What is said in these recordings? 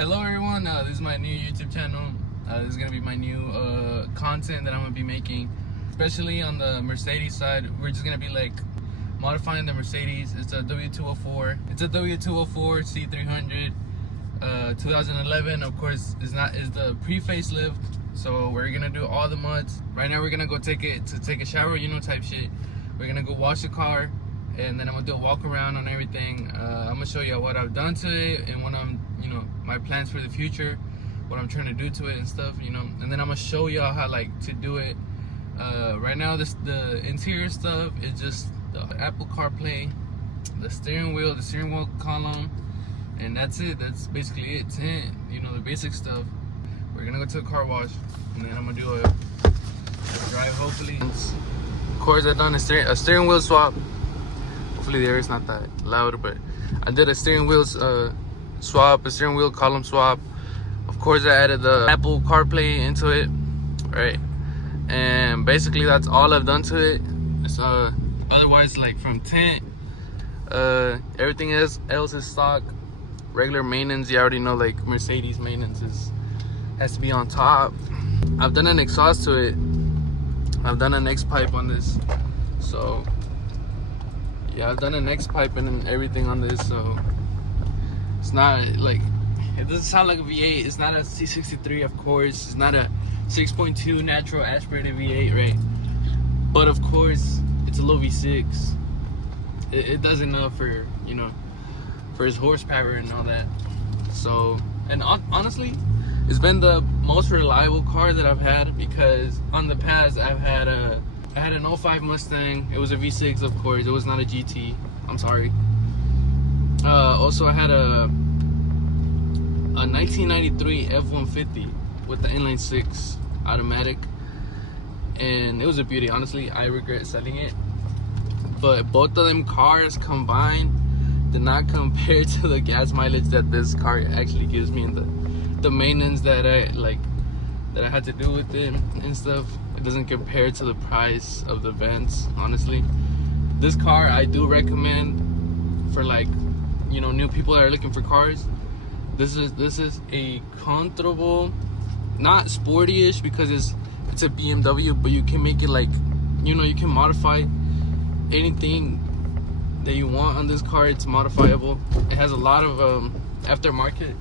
Hello everyone, this is my new YouTube channel. This is going to be my new content that I'm going to be making, especially on the Mercedes side. We're just going to be like modifying the Mercedes. It's a W204. It's a W204 C300 2011. Of course, is the pre-facelift. So we're going to do all the mods. Right now we're going to go take a shower, type shit. We're going to go wash the car, and then I'm going to do a walk around on everything. I'm going to show you what I've done to it and what I'm my plans for the future, what I'm trying to do to it and stuff, and then I'm gonna show y'all how to do it. Right now the interior stuff is just the Apple CarPlay, the steering wheel column, and that's it. That's basically it. Tint, the basic stuff. We're gonna go to the car wash, and then I'm gonna do a drive, hopefully. Of course, I've done a steering wheel swap. Hopefully the air is not that loud, but I did a steering wheel swap, a steering wheel column swap. Of course, I added the Apple CarPlay into it, right? And basically that's all I've done to it. It's otherwise, like, from tint, everything else is stock. Regular maintenance, you already know, like Mercedes maintenance has to be on top. I've done an exhaust to it. I've done an X pipe on this, so yeah, I've done an X pipe and everything on this, so it's not like, it doesn't sound like a V8. It's not a C63, of course. It's not a 6.2 natural aspirated V8, right? But of course, it's a low V6. It does enough for, for its horsepower and all that. So, and honestly, it's been the most reliable car that I've had, because on the past I had an 05 Mustang. It was a V6, of course. It was not a GT. I'm sorry. Also, I had a 1993 F-150 with the inline 6 automatic, and it was a beauty. Honestly, I regret selling it, but both of them cars combined did not compare to the gas mileage that this car actually gives me, and the maintenance that I had to do with it and stuff. It doesn't compare to the price of the vents. Honestly, this car I do recommend for new people that are looking for cars. This is a comfortable, not sporty-ish, because it's a BMW, but you can make it you can modify anything that you want on this car. It's modifiable. It has a lot of aftermarket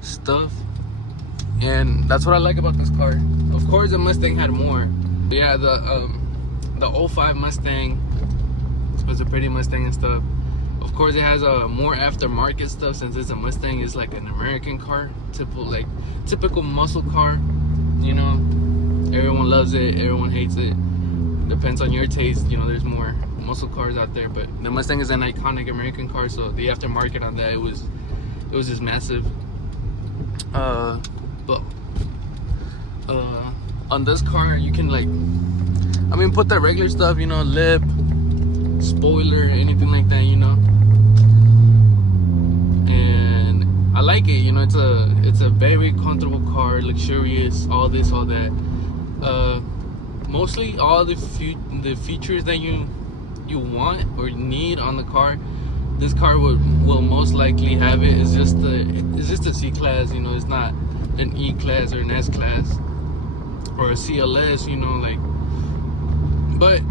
stuff, and that's what I like about this car. Of course, the Mustang had more. Yeah, the 05 Mustang was a pretty Mustang and stuff. Of course, it has more aftermarket stuff, since it's a Mustang. It's like an American car, typical muscle car. Everyone loves it, everyone hates it. Depends on your taste. There's more muscle cars out there, but the Mustang is an iconic American car, so the aftermarket on that, it was just massive. But on this car, you can put the regular stuff, lip, spoiler, anything like that, and I like it. It's a very comfortable car, luxurious, all this, all that. Mostly all the features that you want or need on the car, this car will most likely have it. It's just a C class, it's not an E class or an S class or a CLS, but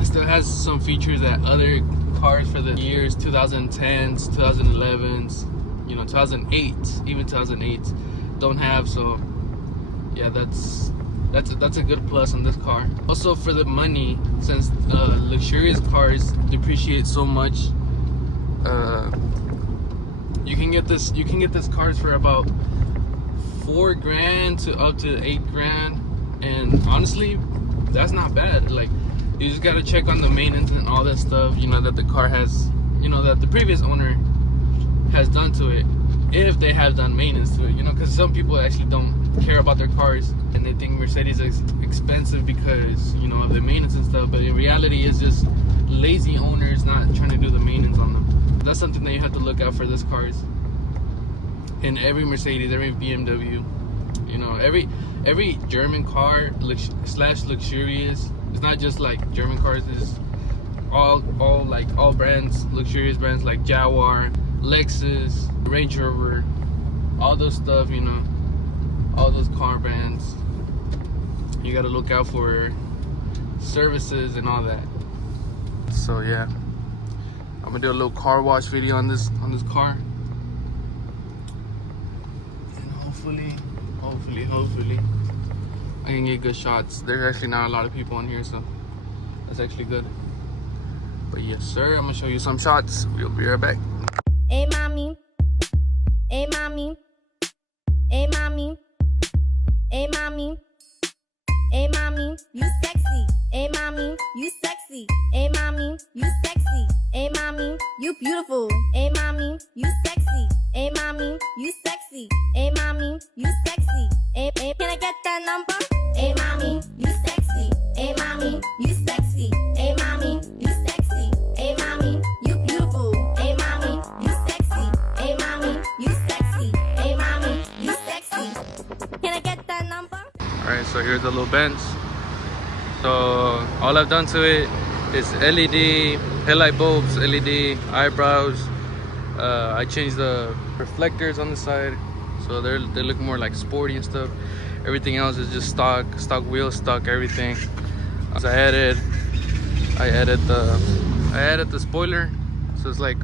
it still has some features that other cars for the years 2010s, 2011s, 2008, even 2008 don't have. So yeah, that's a good plus on this car. Also, for the money, since luxurious cars depreciate so much, you can get this cars for about $4 grand to up to $8 grand, and honestly, that's not bad. You just gotta check on the maintenance and all that stuff, that the car has, that the previous owner has done to it, if they have done maintenance to it, because some people actually don't care about their cars, and they think Mercedes is expensive because, of the maintenance and stuff, but in reality, it's just lazy owners not trying to do the maintenance on them. That's something that you have to look out for this cars. In every Mercedes, every BMW, every German car slash luxurious. It's not just like German cars. It's all brands, luxurious brands like Jaguar, Lexus, Range Rover, all those stuff, you know, all those car brands. You gotta look out for services and all that. So yeah, I'm gonna do a little car wash video on this car, and hopefully I can get good shots. There's actually not a lot of people in here, so that's actually good. But yes sir, I'm gonna show you some shots. We'll be right back. Hey mommy, hey mommy, hey mommy, hey mommy, hey mommy, you sexy. Hey mommy, you sexy. Hey mommy, you sexy. Hey mommy, you beautiful. Hey mommy, you sexy. Hey mommy, you sexy. Hey mommy, you sexy. Hey, can I get that number? Hey mommy, you sexy. Hey mommy, you sexy. Hey mommy, you sexy. Hey mommy, you beautiful. Hey mommy, you sexy. Hey mommy, you sexy. Hey mommy, you sexy. Can I get that number? Alright, so here's the little Benz. So all I've done to it is LED headlight bulbs, LED eyebrows. I changed the reflectors on the side, so they look more like sporty and stuff. Everything else is just stock wheels, stock everything. So I added the spoiler, so it's like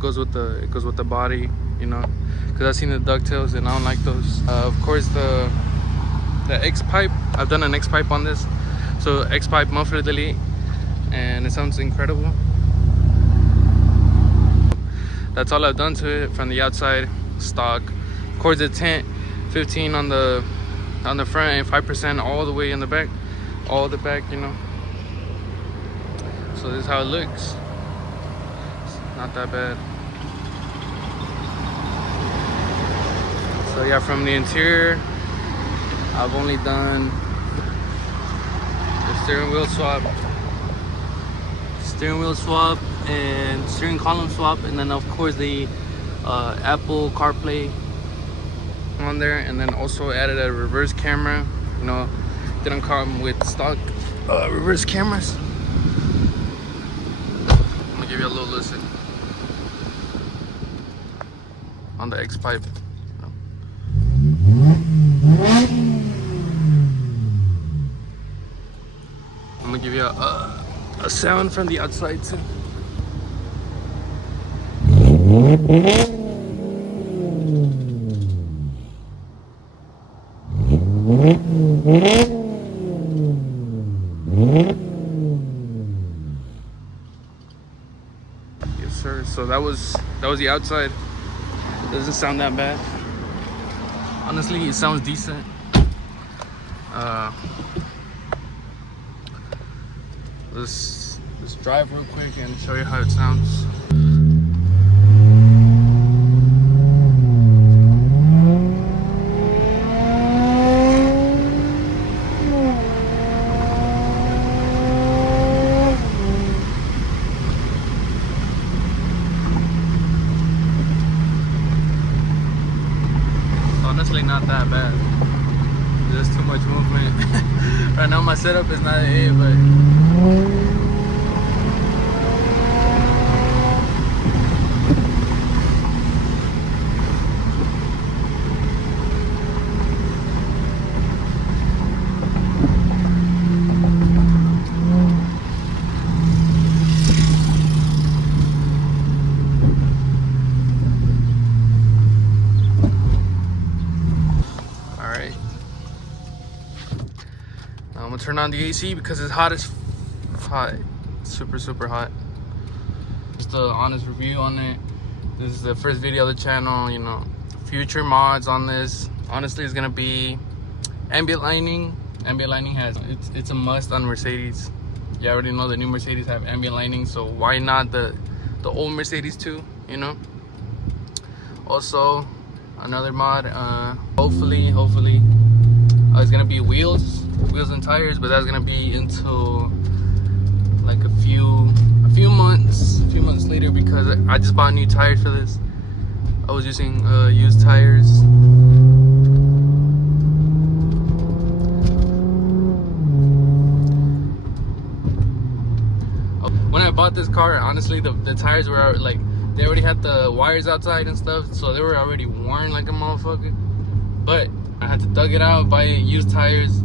goes with the body, you know, because I've seen the ducktails and I don't like those. Of course the X pipe, I've done an X pipe on this, so X pipe muffler delete, and it sounds incredible. That's all I've done to it from the outside. Stock. Of course the tint, 15 on the front and 5% all the way in the back, all the back, you know. So this is how it looks. It's not that bad. So yeah, from the interior, I've only done the steering wheel swap and steering column swap, and then of course the Apple CarPlay on there, and then also added a reverse camera. You know, didn't come with stock reverse cameras. I'm gonna give you a little listen on the X pipe. I'm gonna give you a sound from the outside too. Yes sir, so that was the outside. Doesn't sound that bad. Honestly, it sounds decent. Let's drive real quick and show you how it sounds. Honestly, not that bad. There's too much movement. Right now my setup is not it, but I'm gonna turn on the AC because it's hot as hot. Super hot. Just an honest review on it. This is the first video of the channel, you know. Future mods on this, honestly, is gonna be ambient lighting. Ambient lighting it's a must on Mercedes. You already know the new Mercedes have ambient lighting, so why not the old Mercedes too, you know. Also another mod, hopefully it's gonna be wheels and tires, but that's gonna be until like a few months later, because I just bought new tires for this. I was using used tires. When I bought this car, honestly, the tires were like they already had the wires outside and stuff, so they were already worn like a motherfucker. But I had to dug it out, buy used tires,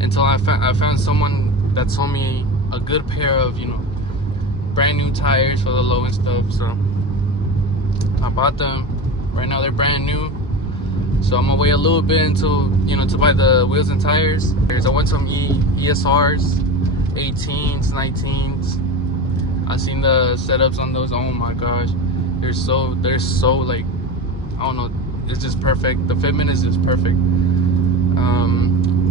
until I found someone that sold me a good pair of, you know, brand new tires for the low and stuff. So I bought them. Right now they're brand new. So I'm gonna wait a little bit until, you know, to buy the wheels and tires. I want some ESRs, 18s, 19s. I've seen the setups on those. Oh my gosh, they're so like, I don't know, it's just perfect. The fitment is just perfect.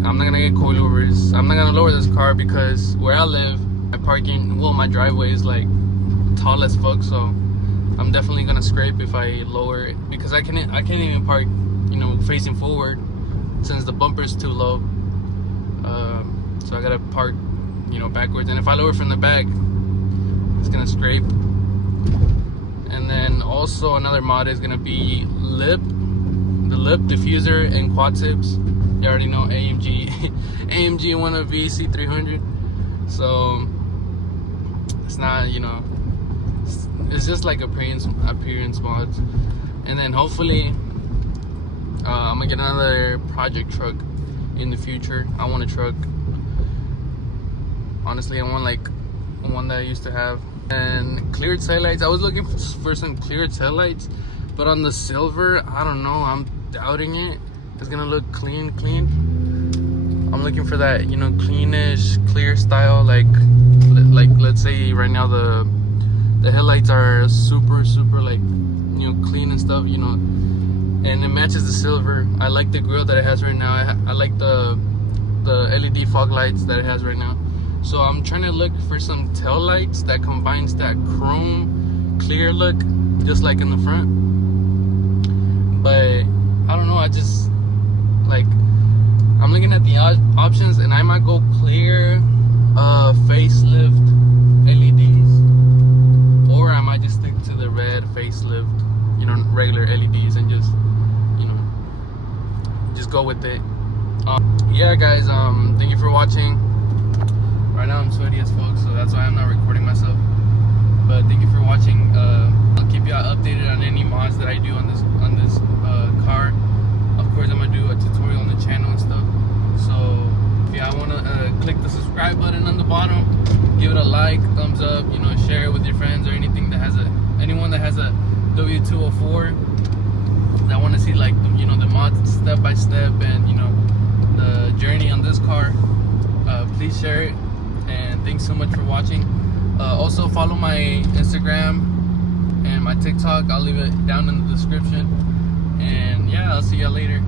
I'm not gonna get coilovers. I'm not gonna lower this car because where I live, my driveway is like tall as fuck. So I'm definitely gonna scrape if I lower it, because I can't even park, you know, facing forward since the bumper's too low. So I gotta park, you know, backwards, and if I lower from the back, it's gonna scrape. And then also another mod is gonna be the lip diffuser and quad tips. You already know AMG AMG 104 C300. So it's not, you know, it's just like appearance mods. And then hopefully I'm gonna get another project truck in the future. I want a truck. Honestly, I want like one that I used to have. And cleared taillights. I was looking for some cleared taillights, but on the silver, I don't know, I'm doubting it. It's gonna look clean. I'm looking for that, you know, cleanish, clear style. Like let's say right now the headlights are super like, you know, clean and stuff, you know, and it matches the silver. I like the grille that it has right now. I like the LED fog lights that it has right now. So I'm trying to look for some tail lights that combines that chrome clear look, just like in the front. But I don't know, I just like, I'm looking at the options, and I might go clear facelift LEDs, or I might just stick to the red facelift, you know, regular LEDs, and just, you know, just go with it. Yeah guys, thank you for watching. Right now I'm sweaty as fuck, so that's why I'm not recording myself. But thank you for watching. I'll keep you updated on any mods that I do on this car. Of course, I'm gonna do a tutorial on the channel and stuff. So if you wanna click the subscribe button on the bottom, give it a like, thumbs up, you know, share it with your friends or anyone that has a W204 that want to see, like, you know, the mods step by step, and, you know, the journey on this car. Please share it. And thanks so much for watching. Also follow my Instagram and my TikTok. I'll leave it down in the description. And yeah, I'll see y'all later.